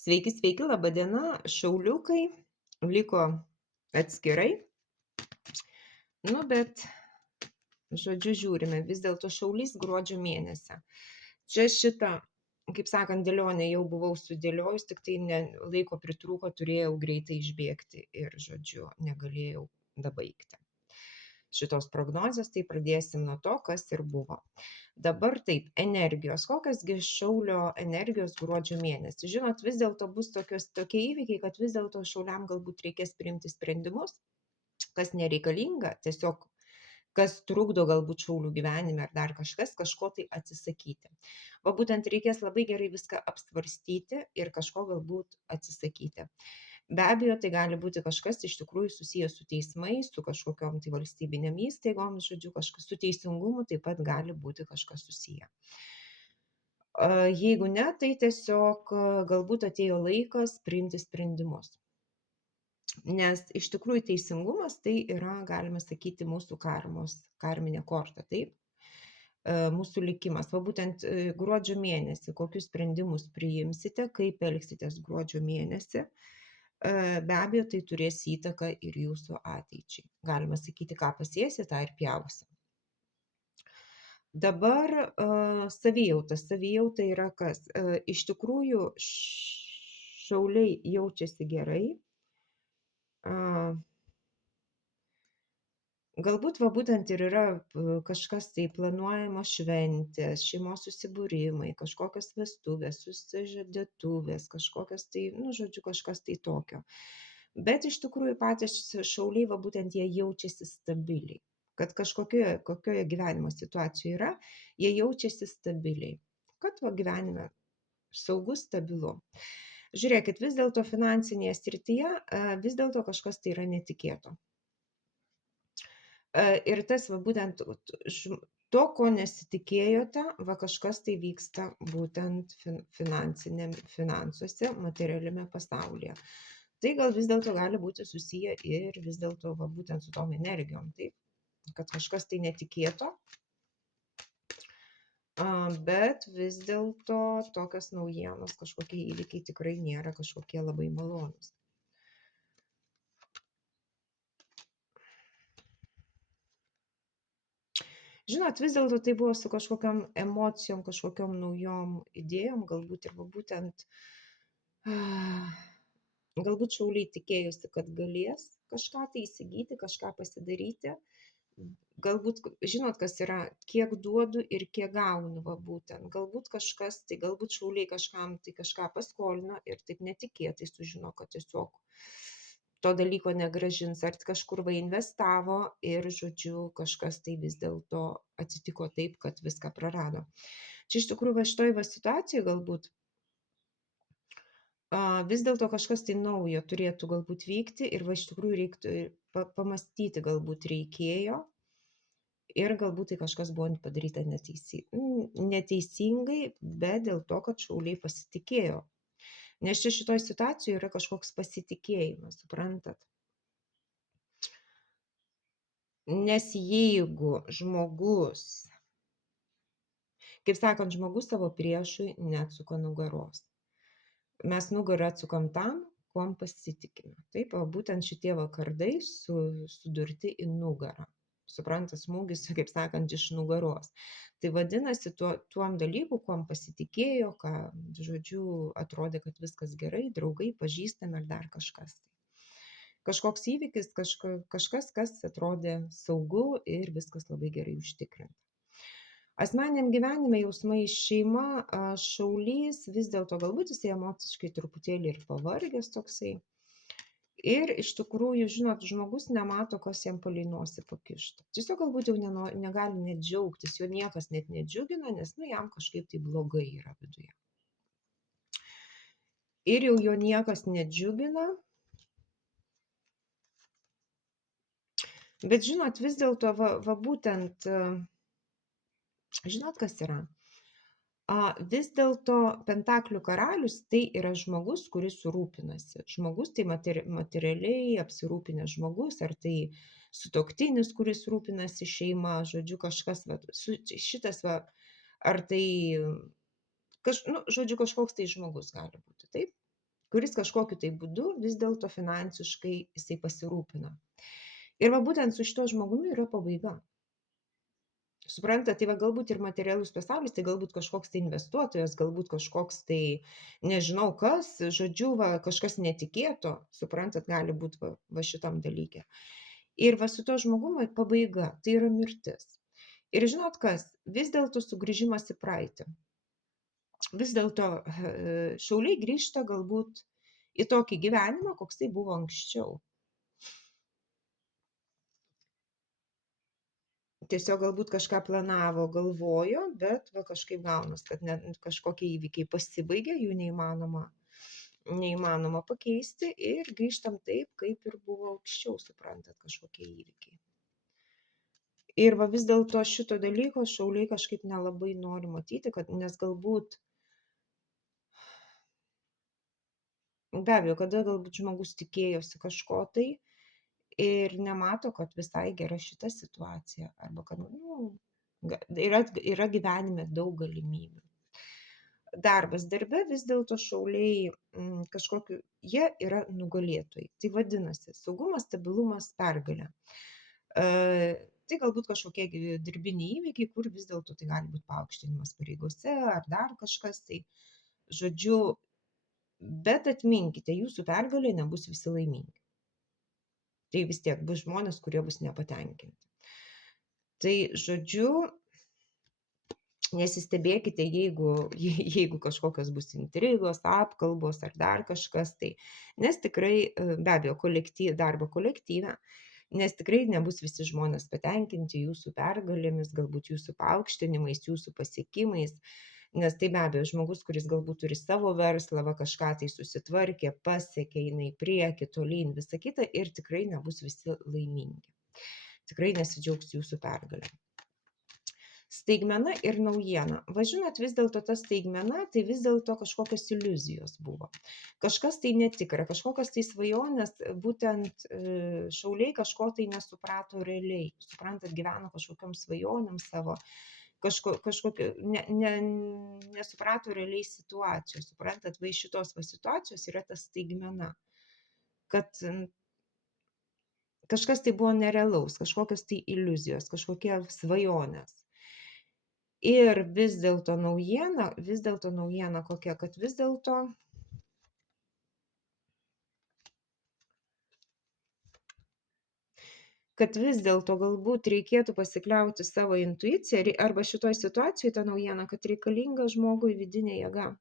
Sveiki, sveiki, laba diena, šauliukai liko atskirai. Bet, žodžiu, žiūrime, vis dėlto šaulys gruodžio mėnesį. Čia šitą, kaip sakant, dėlionę jau buvau sudėliojus, tik tai laiko pritrūko, turėjau greitai išbėgti ir, žodžiu, negalėjau dabaigti šitos prognozės, tai pradėsim nuo to, kas ir buvo. Dabar taip, energijos. Kokios gi šaulio energijos gruodžio mėnesį? Žinot, vis dėlto bus tokie įvykiai, kad vis dėlto šauliam galbūt reikės priimti sprendimus, kas nereikalinga, tiesiog kas trukdo galbūt šaulių gyvenime ar dar kažkas, kažko tai atsisakyti. Va būtent reikės labai gerai viską apsvarstyti ir kažko galbūt atsisakyti. Be abejo, tai gali būti kažkas iš tikrųjų susijęs su teismais, su kažkokiom tai valstybinėm įstaigom, žodžiu, kažkas su teisingumu taip pat gali būti kažkas susiję. Jeigu ne, tai tiesiog galbūt atėjo laikas priimti sprendimus. Nes iš tikrųjų teisingumas tai yra, galime sakyti, mūsų karminė korta, taip? Mūsų likimas. Va būtent gruodžio mėnesį, kokius sprendimus priimsite, kaip elgsitės gruodžio mėnesį, be abejo, tai turės įtaką ir jūsų ateičiai. Galima sakyti, ką pasėsi, tą ir pjausi. Dabar savijauta. Savijauta yra kas? Iš tikrųjų, šauliai jaučiasi gerai. Galbūt va būtent ir yra kažkas tai planuojamos šventės, šeimos susibūrimai, kažkokios vestuvės, susižadėtuvės, kažkokios tai, žodžiu, kažkas tai tokio. Bet iš tikrųjų patys šauliai va būtent jie jaučiasi stabiliai. Kad kokioje gyvenimo situacijoje yra, jie jaučiasi stabiliai. Kad va gyvenime saugu, stabilu. Žiūrėkit, vis dėlto finansinėje srityje vis dėlto kažkas tai yra netikėto. Ir tas va būtent to, ko nesitikėjote, va kažkas tai vyksta būtent finansuose, materialiame pasaulyje. Tai gal vis dėlto gali būti susiję ir vis dėlto va būtent su tom energijom, taip, kad kažkas tai netikėto, bet vis dėlto tokios naujienos, kažkokie įvykiai tikrai nėra kažkokie labai malonus. Žinot, vis dėlto tai buvo su kažkokiam emocijom, kažkokiom naujom idėjom, galbūt ir būtent, galbūt šauliai tikėjosi, kad galės kažką tai įsigyti, kažką pasidaryti. Galbūt, žinot, kas yra, kiek duodu ir kiek gaunu, va būtent. Galbūt kažkas, tai galbūt šauliai kažkam tai kažką paskolino ir taip netikėtai sužino, kad tiesiog to dalyko negrąžins, ar kažkur va investavo ir, žodžiu, kažkas tai vis dėlto atsitiko taip, kad viską prarado. Čia iš tikrųjų va šitoj va situacijai galbūt vis dėlto kažkas tai naujo turėtų galbūt vykti ir va iš tikrųjų reiktų pamastyti galbūt reikėjo ir galbūt tai kažkas buvo padaryta neteisingai, bet dėl to, kad šauliai pasitikėjo. Nes čia šitoj situacijoje yra kažkoks pasitikėjimas, suprantat? Nes jeigu žmogus, kaip sakant, žmogus savo priešui neatsuka nugaros. Mes nugarą atsukam tam, kuom pasitikime. Taip, o būtent šitie kardai sudurti į nugarą. Suprantat, smūgis, kaip sakant, iš nugaros. Tai vadinasi, tuom dalyku, kuom pasitikėjo, ką, žodžiu, atrodė, kad viskas gerai, draugai, pažįstami ar dar kažkas. Kažkoks įvykis, kažkas, kas atrodė saugu ir viskas labai gerai užtikrinta. Asmeniniam gyvenime jausmai šeima, šaulys, vis dėlto galbūt jisai emociškai truputėlį ir pavargęs toksai. Ir iš tikrųjų, žinot, žmogus nemato, kas jam palei nosį pakišta. Tiesiog galbūt jau negali net džiaugtis, jo niekas net nedžiugina, nes jam kažkaip tai blogai yra viduje. Ir jau jo niekas nedžiugina. Bet žinot, vis dėlto va būtent, žinot, kas yra? Vis dėlto pentaklių karalius tai yra žmogus, kuris rūpinasi. Žmogus tai materialiai apsirūpinęs žmogus, ar tai sutuoktinis, kuris rūpinasi šeima, žodžiu, kažkas, šitas, ar tai, žodžiu, kažkoks tai žmogus gali būti, taip? kuris kažkokiu tai būdu vis dėlto finansiškai jisai pasirūpina. Ir va būtent su šituo žmogumi yra pabaiga. Suprantat, tai va galbūt ir materialus pasaulis, tai galbūt kažkoks tai investuotojas, galbūt kažkoks tai, nežinau kas, žodžiu, va, kažkas netikėto, suprantat, gali būti va šitam dalykė. Ir va su to žmogumi pabaiga, tai yra mirtis. Ir žinot kas, vis dėlto sugrįžimas į praeitį. Vis dėlto šauliai grįžta galbūt į tokį gyvenimą, koks tai buvo anksčiau. Tiesiog galbūt kažką planavo, galvojo, bet va kažkaip gaunas, kad kažkokie įvykiai pasibaigė, jų neįmanoma pakeisti ir grįžtam taip, kaip ir buvo anksčiau, suprantat, kažkokie įvykiai. Ir va vis dėlto šito dalyko šauliai kažkaip nelabai nori matyti, nes galbūt, be abejo, kada galbūt žmogus tikėjosi kažko tai ir nemato, kad visai gera šita situacija, arba kad yra gyvenime daug galimybių. Darbas darbe vis dėlto šauliai kažkokiu, jie yra nugalėtojai. Tai vadinasi, saugumas, stabilumas, pergalė. Tai galbūt kažkokie darbiniai įvykiai, kur vis dėlto tai gali būti paaukštinimas pareigose ar dar kažkas. Tai žodžiu, bet atminkite, jūsų pergalė nebus visi laimingi. Tai vis tiek bus žmonės, kurie bus nepatenkinti. Tai žodžiu, nesistebėkite, jeigu kažkokios bus intrigos, apkalbos ar dar kažkas, tai, nes tikrai, be abejo, darbo kolektyve, nes tikrai nebus visi žmonės patenkinti jūsų pergalėmis, galbūt jūsų paaukštinimais, jūsų pasiekimais, nes tai be abejo žmogus, kuris galbūt turi savo verslą, va kažką tai susitvarkė, pasiekė, eina į priekį, tolyn, visą kitą ir tikrai nebus visi laimingi. Tikrai nesidžiaugs jūsų pergalė. Staigmena ir naujiena. Va žinot, vis dėlto ta staigmena, tai vis dėlto kažkokios iliuzijos buvo. Kažkas tai netikra, kažkokios tai svajonės, būtent šauliai kažko tai nesuprato realiai. Suprantat, gyveno kažkokiam svajonėm savo, kažkokio, nesuprato realiai situacijos. Suprantat, va iš šitos va situacijos yra ta staigmena, kad kažkas tai buvo nerealaus, kažkokios tai iliuzijos, kažkokie svajonės. Ir vis dėlto naujiena kokia, kad vis dėlto galbūt reikėtų pasikliauti savo intuiciją, arba šitoj situacijoj ta naujiena, kad reikalinga žmogui vidinė jėga.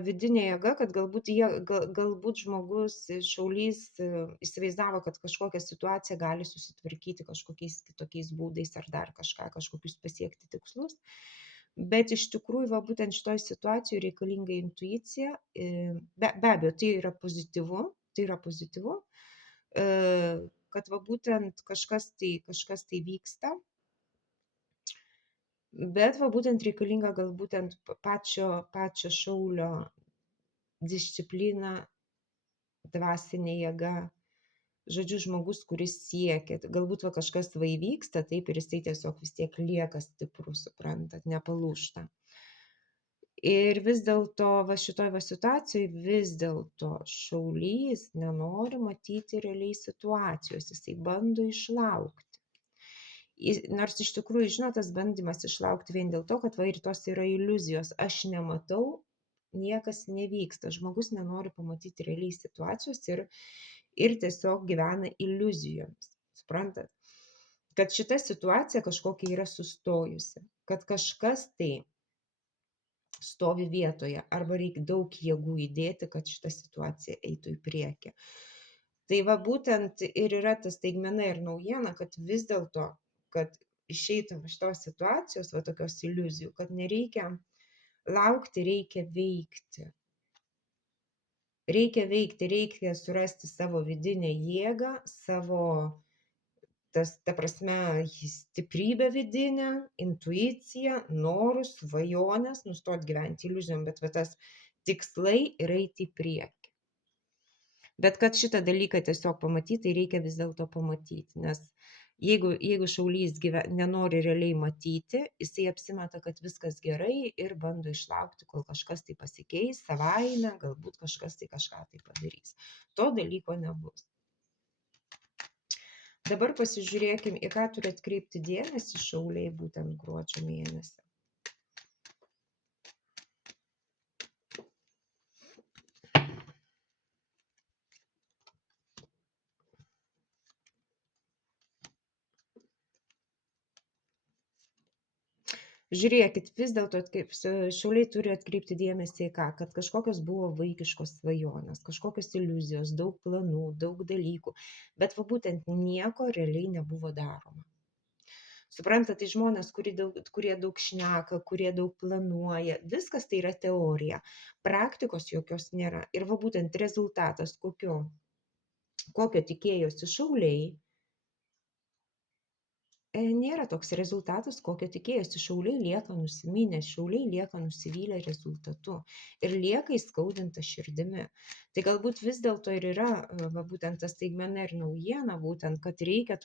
Vidinė jėga, kad galbūt žmogus, šaulys įsivaizdavo, kad kažkokią situaciją gali susitvarkyti kažkokiais kitokiais būdais ar dar kažkokius pasiekti tikslus. Bet iš tikrųjų, va, būtent šitoj situacijoje reikalinga intuicija. Be abejo, tai yra pozityvu, kad va, būtent kažkas tai vyksta. Bet va būtent reikalinga gal būtent pačio šaulio disciplina, dvasinė jėga, žodžiu, žmogus, kuris siekia, galbūt va kažkas va įvyksta, taip, ir jisai tiesiog vis tiek lieka stiprus, suprantat, nepalūžta. Ir vis dėlto va šitoj va situacijoj vis dėlto šaulys nenori matyti realiai situacijos, jisai bando išlaukti. Nors iš tikrųjų, žinot, tas bandymas išlaukti vien dėl to, kad va ir tos yra iliuzijos, aš nematau, niekas nevyksta, žmogus nenori pamatyti realiai situacijos ir tiesiog gyvena iliuzijomis, suprantat, kad šita situacija kažkokia yra sustojusi, kad kažkas tai stovi vietoje arba reikia daug jėgų įdėti, kad šita situacija eitų į priekį. Tai va būtent ir yra ta staigmena ir naujiena, kad vis dėlto, kad išeitum iš tos situacijos, va tokios iliuzijų, kad nereikia laukti, reikia veikti. Reikia surasti savo vidinę jėgą, savo, ta prasme, stiprybę vidinę, intuiciją, norus, svajonės, nustot gyventi iliuzijom, bet va tas tikslai ir eiti į priekį. Bet kad šitą dalyką tiesiog pamatyti, tai reikia vis dėlto pamatyti, nes Jeigu šaulys nenori realiai matyti, jisai apsimeta, kad viskas gerai ir bando išlaukti, kol kažkas tai pasikeis savaime, galbūt kažkas tai kažką tai padarys. To dalyko nebus. Dabar pasižiūrėkim, į ką turi atkreipti dėmesį šauliai būtent gruodžio mėnesį. Žiūrėkit, vis dėlto šauliai turi atkreipti dėmesį į ką, kad kažkokios buvo vaikiškos svajonės, kažkokios iliuzijos, daug planų, daug dalykų, bet va būtent nieko realiai nebuvo daroma. Suprantate, tai žmonės, kurie daug šneka, kurie daug planuoja, viskas tai yra teorija, praktikos jokios nėra. Ir va būtent rezultatas, kokio tikėjosi šauliai, nėra toks rezultatas, kokio tikėjosi. Šauliai lieka nusiminę, šauliai lieka nusivylę rezultatu ir lieka įskaudinta širdimi. Tai galbūt vis dėlto ir yra va, būtent ta staigmena ir naujiena, būtent, kad reikia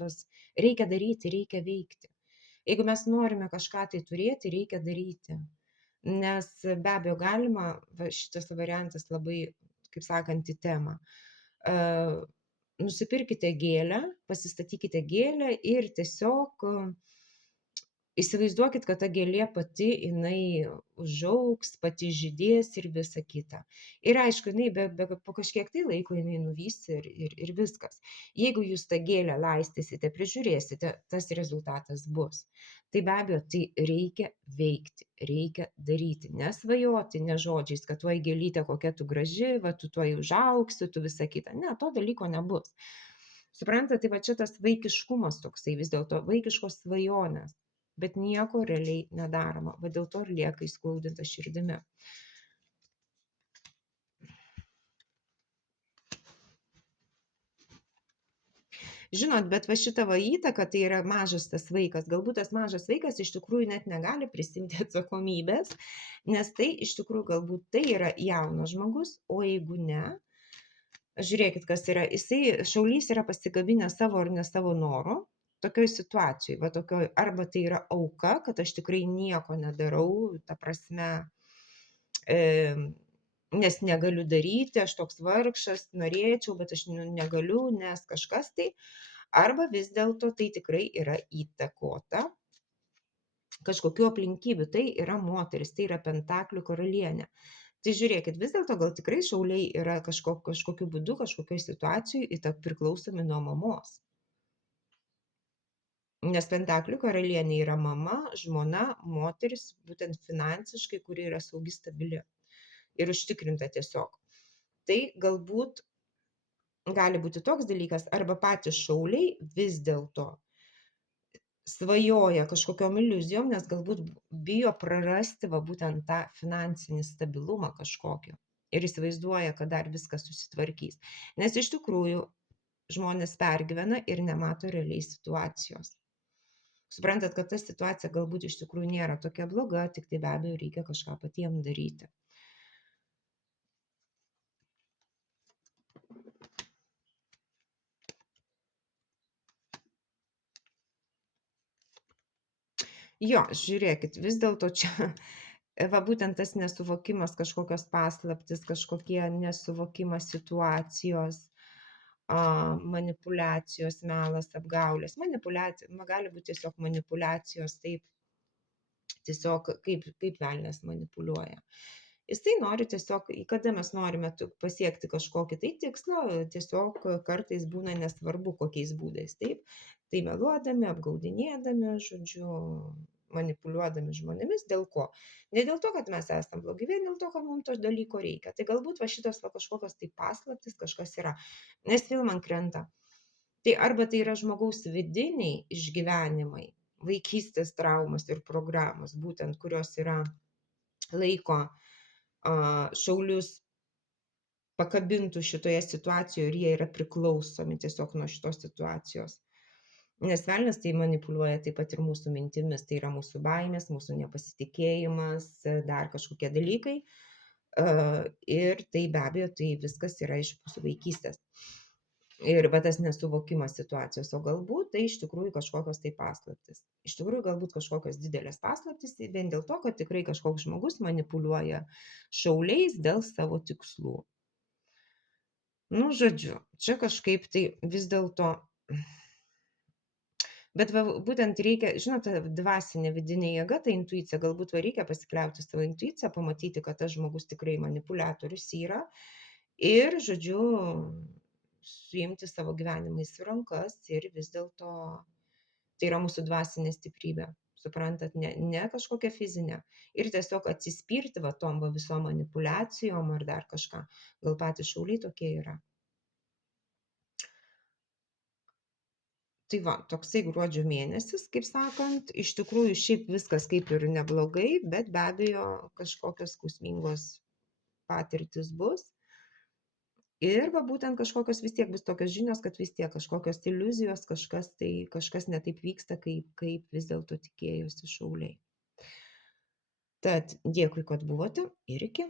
daryti, reikia veikti. Jeigu mes norime kažką tai turėti, reikia daryti. Nes be abejo galima, šitas variantas labai, kaip sakant, į temą. Nusipirkite gėlę, pasistatykite gėlę ir tiesiog įsivaizduokit, kad ta gėlė pati, jinai užaugs, pati žydės ir visa kita. Ir aišku, jinai po kažkiek tai laiko jinai nuvys ir viskas. Jeigu jūs tą gėlę laistysite, prižiūrėsite, tas rezultatas bus. Tai be abejo, tai reikia veikti, reikia daryti, nesvajoti, ne žodžiais, kad tuoj gėlytė kokia tu graži, va tu tuoj užaugsi, tu visa kita. Ne, to dalyko nebus. Suprantate, tai va čia tas vaikiškumas toksai, vis dėlto vaikiškos svajonės. Bet nieko realiai nedaroma, va dėl to ir lieka įskaudinta širdimi. Žinot, bet va šita va įtaka, tai yra mažas tas vaikas, galbūt tas mažas vaikas iš tikrųjų net negali prisimti atsakomybės, nes tai iš tikrųjų galbūt tai yra jaunas žmogus, o jeigu ne, žiūrėkit, kas yra, šaulys yra pasikabinęs savo ar ne savo noru, tokioj situacijoj, va tokioj, arba tai yra auka, kad aš tikrai nieko nedarau, ta prasme, nes negaliu daryti, aš toks vargšas, norėčiau, bet aš negaliu, nes kažkas tai, arba vis dėlto tai tikrai yra įtakota kažkokiu aplinkybių, tai yra moteris, tai yra pentaklių karalienė. Tai žiūrėkit, vis dėlto gal tikrai šauliai yra kažkokiu būdu, kažkokioj situacijoje priklausomi nuo mamos. Nes pentaklių karalienė yra mama, žmona, moteris, būtent finansiškai, kuri yra saugi, stabili ir užtikrinta tiesiog. Tai galbūt gali būti toks dalykas, arba patys šauliai vis dėlto svajoja kažkokiom iliuzijom, nes galbūt bijo prarasti va būtent tą finansinį stabilumą kažkokio ir įsivaizduoja, kad dar viskas susitvarkys. Nes iš tikrųjų žmonės pergyvena ir nemato realiai situacijos. Suprantat, kad ta situacija galbūt iš tikrųjų nėra tokia bloga, tik tai be abejo reikia kažką patiems daryti. Jo, žiūrėkit, vis dėlto čia, va būtent tas nesuvokimas, kažkokios paslaptis, kažkokie nesuvokimas situacijos, manipulacijos, melas, apgaulės. Manipuliacija, gali būti tiesiog manipulacijos, taip, tiesiog kaip velnias manipuliuoja. Jisai nori tiesiog, kada mes norime pasiekti kažkokį tai tikslą, tiesiog kartais būna nesvarbu kokiais būdais, taip, tai meluodami, apgaudinėdami, žodžiu, manipuliuodami žmonėmis, dėl ko? Ne dėl to, kad mes esame blogi, vien dėl to, kad mums to dalyko reikia. Tai galbūt va šitos va kažkokios tai paslaptis kažkas yra, nes vėl man krenta. Tai arba tai yra žmogaus vidiniai išgyvenimai, vaikystės traumas ir programos, būtent kurios yra laiko šaulius pakabintų šitoje situacijoje ir jie yra priklausomi tiesiog nuo šitos situacijos. Nes velnias tai manipuliuoja taip pat ir mūsų mintimis, tai yra mūsų baimės, mūsų nepasitikėjimas, dar kažkokie dalykai. Ir tai be abejo, tai viskas yra iš mūsų vaikystės. Ir va tas nesuvokimas situacijos, o galbūt tai iš tikrųjų kažkokios tai paslaptys. Iš tikrųjų galbūt kažkokios didelės paslaptys vien dėl to, kad tikrai kažkoks žmogus manipuliuoja šauliais dėl savo tikslų. Nu, žodžiu, čia kažkaip tai vis dėlto. Bet va būtent reikia, žinot, ta dvasinė vidinė jėga, ta intuicija, galbūt va reikia pasikliauti savo intuiciją, pamatyti, kad tas žmogus tikrai manipuliatorius yra ir, žodžiu, suimti savo gyvenimą į rankas ir vis dėlto tai yra mūsų dvasinė stiprybė. Suprantat, ne kažkokia fizinė. Ir tiesiog atsispirti va tom va visom manipulacijom ar dar kažką. Gal patys šauliai tokie yra. Tai va, toksai gruodžio mėnesis, kaip sakant, iš tikrųjų šiaip viskas kaip ir neblogai, bet be abejo kažkokios skausmingos patirtis bus. Ir va būtent kažkokios vis tiek bus tokios žinios, kad vis tiek kažkokios iliuzijos, kažkas ne taip vyksta, kaip vis dėlto tikėjosi šauliai. Tad dėkui, kad buvote ir iki.